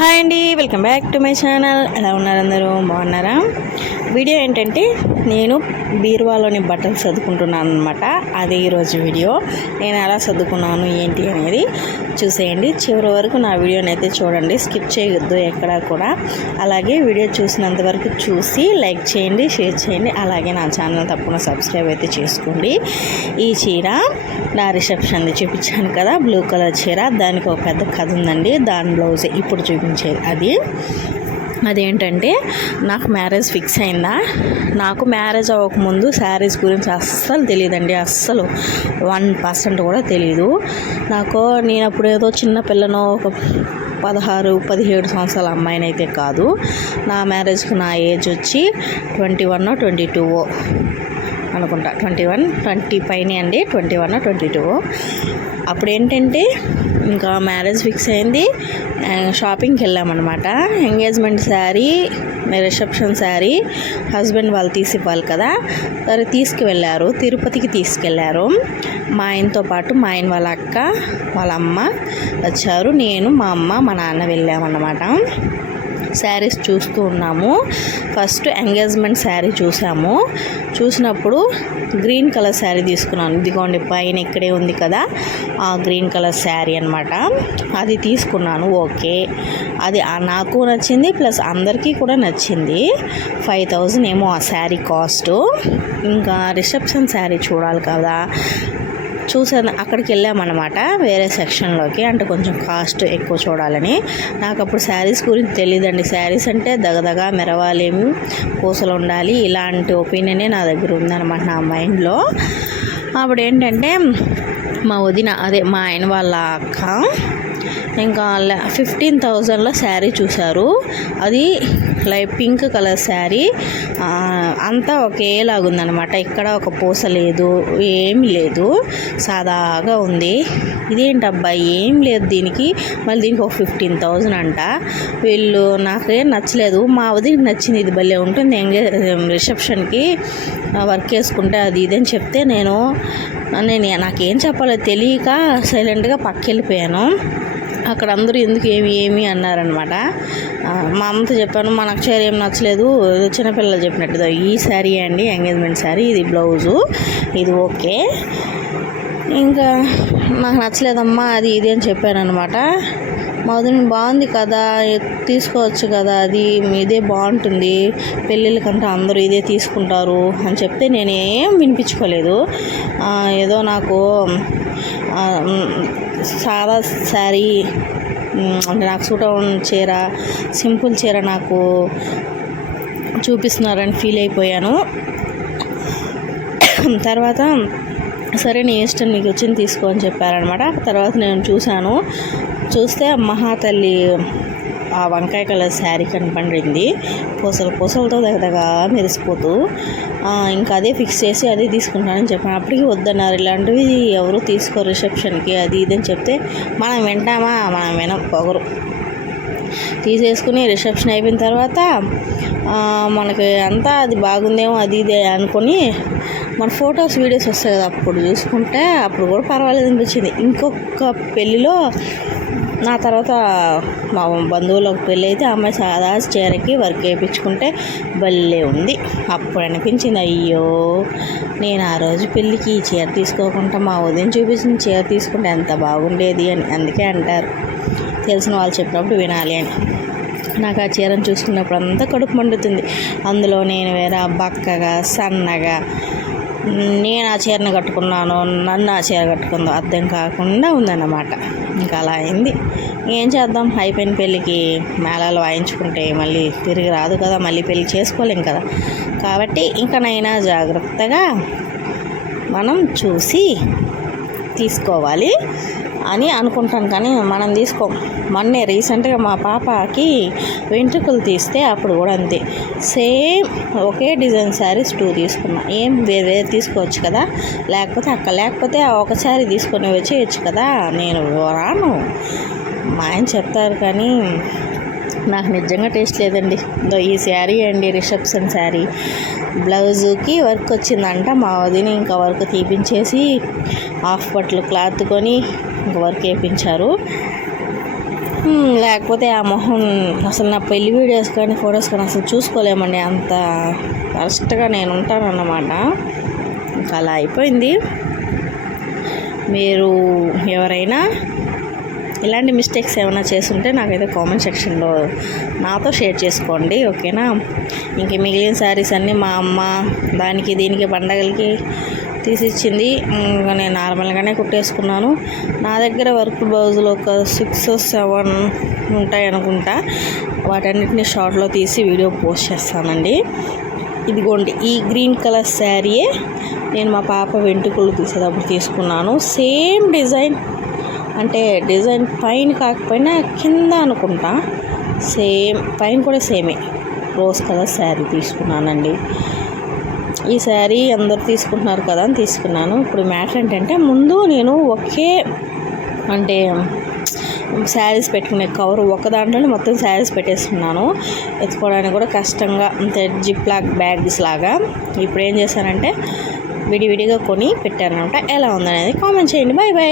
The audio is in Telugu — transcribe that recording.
హాయ్ అండి, welcome back to my channel. ఎలా ఉన్నారు అందరూ? బాగున్నారా? వీడియో ఏంటంటే నేను బీరువాలోని బట్టలు సర్దుకుంటున్నాను అనమాట. అదే ఈరోజు వీడియో. నేను ఎలా సర్దుకున్నాను ఏంటి అనేది చూసేయండి. చివరి వరకు నా వీడియోని అయితే చూడండి, స్కిప్ చేయొద్దు ఎక్కడా కూడా. అలాగే వీడియో చూసినంత వరకు చూసి లైక్ చేయండి, షేర్ చేయండి. అలాగే నా ఛానల్ తప్పకుండా సబ్స్క్రైబ్ అయితే చేసుకోండి. ఈ చీర నా రిసెప్షన్ది చూపించాను కదా, బ్లూ కలర్ చీర. దానికి ఒక పెద్ద కథ ఉందండి. దాని బ్లౌజ్ ఇప్పుడు చూపించేది అదేంటంటే, నాకు మ్యారేజ్ ఫిక్స్ అయిందా. నాకు మ్యారేజ్ అవ్వకముందు శారీస్ గురించి అస్సలు తెలియదండి. అస్సలు 1% కూడా తెలీదు నాకు. నేను అప్పుడు ఏదో చిన్న పిల్లను, ఒక 16-17 సంవత్సరాల అమ్మాయిని అయితే కాదు. నా మ్యారేజ్కి నా ఏజ్ వచ్చి 21 22 అనుకుంటా. 20 పైన అండి, 21 22. అప్పుడు ఏంటంటే ఇంకా మ్యారేజ్ ఫిక్స్ అయింది. షాపింగ్కి వెళ్ళామన్నమాట. Engagement sari, reception sari husband వాళ్ళు తీసి ఇవ్వాలి కదా, సరే తీసుకువెళ్ళారు. తిరుపతికి తీసుకెళ్ళారు. మా ఆయనతో పాటు మా ఆయన వాళ్ళ అక్క, వాళ్ళ అమ్మ వచ్చారు. నేను, మా అమ్మ, మా నాన్న వెళ్ళామన్నమాట. శారీస్ చూస్తూ ఉన్నాము. ఫస్ట్ ఎంగేజ్మెంట్ శారీ చూసాము. చూసినప్పుడు గ్రీన్ కలర్ శారీ తీసుకున్నాను. ఇదిగోండి పైన ఇక్కడే ఉంది కదా, ఆ గ్రీన్ కలర్ శారీ అనమాట. అది తీసుకున్నాను. ఓకే, అది నాకు నచ్చింది, ప్లస్ అందరికీ కూడా నచ్చింది. 5000 ఏమో ఆ శారీ కాస్ట్. ఇంకా రిసెప్షన్ శారీ చూడాలి కదా, చూసాను. అక్కడికి వెళ్ళామన్నమాట, వేరే సెక్షన్లోకి. అంటే కొంచెం కాస్ట్ ఎక్కువ చూడాలని. నాకు అప్పుడు శారీస్ గురించి తెలియదండి. శారీస్ అంటే దగదగా మెరవాలేమి, పూసలు ఉండాలి, ఇలాంటి ఒపీనియనే నా దగ్గర ఉందన్నమాట, నా మైండ్లో. అప్పుడు ఏంటంటే మా వదిన, అదే మా ఆయన వాళ్ళ అక్క, ఇంకా 15,000లో శారీ చూశారు. అది లైట్ పింక్ కలర్ శారీ. అంతా ఒకేలాగుందనమాట. ఇక్కడ ఒక పూస లేదు, ఏమి లేదు, సాదాగా ఉంది. ఇదేంటబ్బా ఏం లేదు దీనికి, మళ్ళీ దీనికి ఒక 15,000 అంట. వీళ్ళు నాకేం నచ్చలేదు. మా వదిలికి నచ్చింది, ఇది భలే ఉంటుంది రిసెప్షన్కి వర్క్ వేసుకుంటే అది ఇదని చెప్తే నేను నాకేం చెప్పాలో తెలియక సైలెంట్గా పక్కకి వెళ్ళిపోయాను. అక్కడ అందరూ ఎందుకు ఏమి అన్నారనమాట. మా అమ్మతో చెప్పాను, మా నాకు చీర ఏం నచ్చలేదు, చిన్నపిల్లలు చెప్పినట్టుగా. ఈ శారీ అండి ఎంగేజ్మెంట్ శారీ, ఇది బ్లౌజు, ఇది ఓకే, ఇంకా నాకు నచ్చలేదమ్మా అది ఇది అని చెప్పాను అనమాట. మా వదిన బాగుంది కదా, తీసుకోవచ్చు కదా, అది ఇదే బాగుంటుంది, పెళ్ళిళ్ళకంటే అందరూ ఇదే తీసుకుంటారు అని చెప్తే నేనేం వినిపించుకోలేదు. ఏదో నాకు సాదా శారీ అంటే నాకు సూట్ అవున చీర, సింపుల్ చీర నాకు చూపిస్తున్నారని ఫీల్ అయిపోయాను. తర్వాత సరే నీ ఇష్టం, నీకు వచ్చింది తీసుకో అని చెప్పారనమాట. తర్వాత నేను చూస్తే మహాతల్లి ఆ వంకాయ కలర్ శారీ కనపడింది, పూసలతో దగ్గరగా మెరిసిపోతూ. ఇంకా అదే ఫిక్స్ చేసి అదే తీసుకుంటానని చెప్పాను. అప్పటికి వద్దన్నారు, ఇలాంటివి ఎవరు తీసుకోరు రిసెప్షన్కి అది ఇదని చెప్తే మనం వింటామా, మనం వినం, పొగరు. తీసేసుకుని రిసెప్షన్ అయిపోయిన తర్వాత మనకి అంతా అది బాగుందేమో అది ఇదే అనుకొని మన ఫొటోస్ వీడియోస్ వస్తాయి కదా, అప్పుడు చూసుకుంటే అప్పుడు కూడా పర్వాలేదు అనిపించింది. ఇంకొక పెళ్ళిలో నా తర్వాత మా బంధువులకు పెళ్ళి అయితే అమ్మాయి సాదా చీరకి వర్క్ వేయించుకుంటే భలే ఉంది. అప్పుడు అనిపించింది, అయ్యో నేను ఆ రోజు పెళ్ళికి ఈ చీర తీసుకోకుండా మా ఉదయం చూపించిన చీర తీసుకుంటే ఎంత బాగుండేది అని. అందుకే అంటారు, తెలిసిన వాళ్ళు చెప్పినప్పుడు వినాలి అని. నాకు ఆ చీరను చూసుకున్నప్పుడు అంతా కడుపు మండుతుంది. అందులో నేను వేరే బక్కగా సన్నగా, నేను ఆ చీరను కట్టుకున్నాను, నన్ను ఆ చీర కట్టుకుందో అర్థం కాకుండా ఉందన్నమాట. ఇంకా అలా అయింది. ఏం చేద్దాం, అయిపోయిన పెళ్ళికి మేళాలు వాయించుకుంటే మళ్ళీ తిరిగి రాదు కదా, మళ్ళీ పెళ్ళి చేసుకోలేం కదా. కాబట్టి ఇంకనైనా జాగ్రత్తగా మనం చూసి తీసుకోవాలి అని అనుకుంటాను. కానీ మనం తీసుకోం. మొన్నే రీసెంట్గా మా పాపకి వెంట్రుకలు తీస్తే అప్పుడు కూడా అంతే, సేమ్ ఒకే డిజైన్ శారీస్ 2 తీసుకున్నా. ఏం వేరే తీసుకోవచ్చు కదా, లేకపోతే ఒక శారీ తీసుకొని వచ్చేయచ్చు కదా. నేను రాను, మా ఆయన చెప్తారు కానీ నాకు నిజంగా టేస్ట్ లేదండి. ఈ శారీ అండి రిసెప్షన్ శారీ, బ్లౌజుకి వర్క్ వచ్చిందంట. మా వదిన ఇంకా వర్క్ తీపించేసి హాఫ్ బట్టలు క్లాత్ కొని ఇంకా వర్క్ వేయించారు. లేకపోతే ఆ మొహం అసలు నా పెళ్లి వీడియోస్ కానీ ఫొటోస్ కానీ అసలు చూసుకోలేమండి, అంత వరస్ట్గా నేను ఉంటానన్నమాట. ఇంకా అలా అయిపోయింది. మీరు ఎవరైనా ఇలాంటి మిస్టేక్స్ ఏమైనా చేస్తుంటే నాకైతే కామెంట్ సెక్షన్లో నాతో షేర్ చేసుకోండి, ఓకేనా. ఇంక మిగిలిన శారీస్ అన్నీ మా అమ్మ దానికి దీనికి పండగలకి తీసిచ్చింది. ఇంకా నేను నార్మల్గానే కుట్టేసుకున్నాను. నా దగ్గర వర్క్ బ్లౌజులు ఒక 6-7 ఉంటాయి అనుకుంటా. వాటన్నిటిని షార్ట్లో తీసి వీడియో పోస్ట్ చేస్తానండి. ఇదిగోండి, ఈ గ్రీన్ కలర్ శారీయే నేను మా పాప వెంట్రుకలు తీసేటప్పుడు తీసుకున్నాను. సేమ్ డిజైన్, అంటే డిజైన్ పైన కాకపోయినా కింద అనుకుంటా, సేమ్ పైన కూడా సేమే రోజ్ కలర్ శారీ తీసుకున్నానండి. ఈ శారీ అందరు తీసుకుంటున్నారు కదా అని తీసుకున్నాను. ఇప్పుడు మ్యాటర్ ఏంటంటే, ముందు నేను అంటే శారీస్ పెట్టుకునే కవర్ ఒక దాంట్లోనే మొత్తం శారీస్ పెట్టేస్తున్నాను. ఎత్తుకోవడానికి కూడా కష్టంగా, అంతే జిప్ లాక్ బ్యాగ్స్ లాగా. ఇప్పుడు ఏం చేశానంటే విడివిడిగా కొని పెట్టాను అనమాట. ఎలా ఉందనేది కామెంట్ చేయండి. Bye bye.